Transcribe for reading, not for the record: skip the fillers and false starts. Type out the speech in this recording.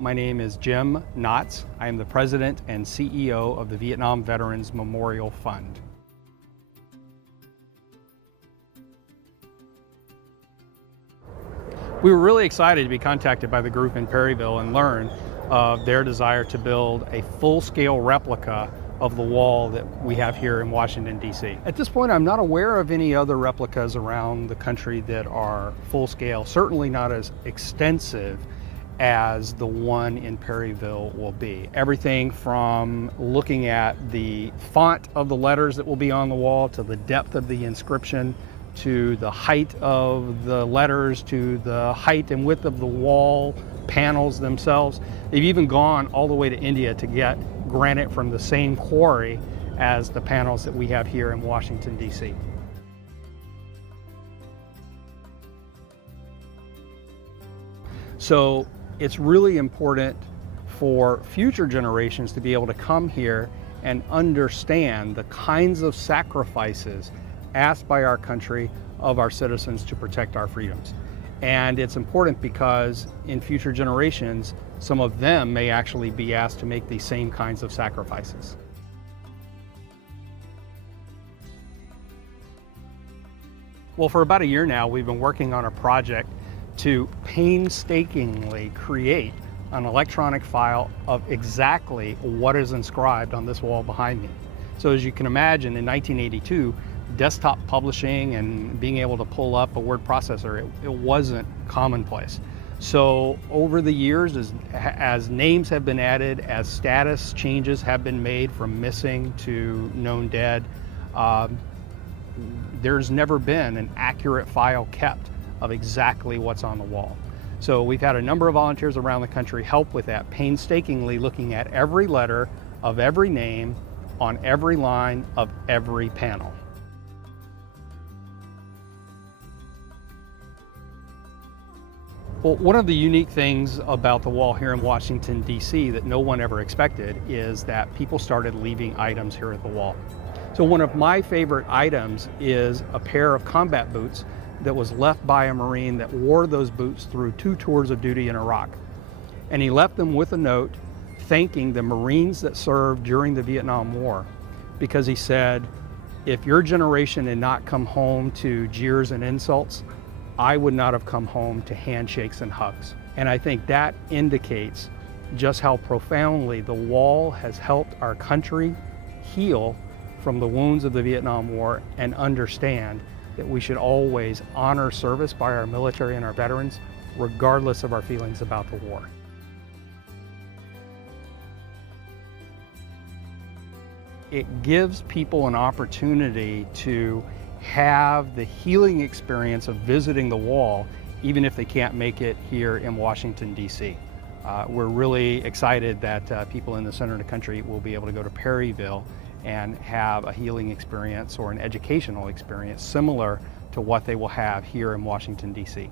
My name is Jim Knotts. I am the President and CEO of the Vietnam Veterans Memorial Fund. We were really excited to be contacted by the group in Perryville and learn of their desire to build a full-scale replica of the wall that we have here in Washington, D.C. At this point, I'm not aware of any other replicas around the country that are full-scale, certainly not as extensive as the one in Perryville will be. Everything from looking at the font of the letters that will be on the wall, to the depth of the inscription, to the height of the letters, to the height and width of the wall panels themselves. They've even gone all the way to India to get granite from the same quarry as the panels that we have here in Washington, D.C. So it's really important for future generations to be able to come here and understand the kinds of sacrifices asked by our country of our citizens to protect our freedoms. And it's important because in future generations, some of them may actually be asked to make these same kinds of sacrifices. Well, for about a year now, we've been working on a project to painstakingly create an electronic file of exactly what is inscribed on this wall behind me. So as you can imagine, in 1982, desktop publishing and being able to pull up a word processor, it wasn't commonplace. So over the years, as names have been added, as status changes have been made from missing to known dead, there's never been an accurate file kept of exactly what's on the wall. So we've had a number of volunteers around the country help with that, painstakingly looking at every letter of every name on every line of every panel. Well, one of the unique things about the wall here in Washington, D.C. that no one ever expected is that people started leaving items here at the wall. So one of my favorite items is a pair of combat boots that was left by a Marine that wore those boots through 2 tours of duty in Iraq. And he left them with a note thanking the Marines that served during the Vietnam War, because he said, if your generation had not come home to jeers and insults, I would not have come home to handshakes and hugs. And I think that indicates just how profoundly the wall has helped our country heal from the wounds of the Vietnam War and understand that we should always honor service by our military and our veterans, regardless of our feelings about the war. It gives people an opportunity to have the healing experience of visiting the wall, even if they can't make it here in Washington, D.C. We're really excited that people in the center of the country will be able to go to Perryville and have a healing experience or an educational experience similar to what they will have here in Washington, D.C.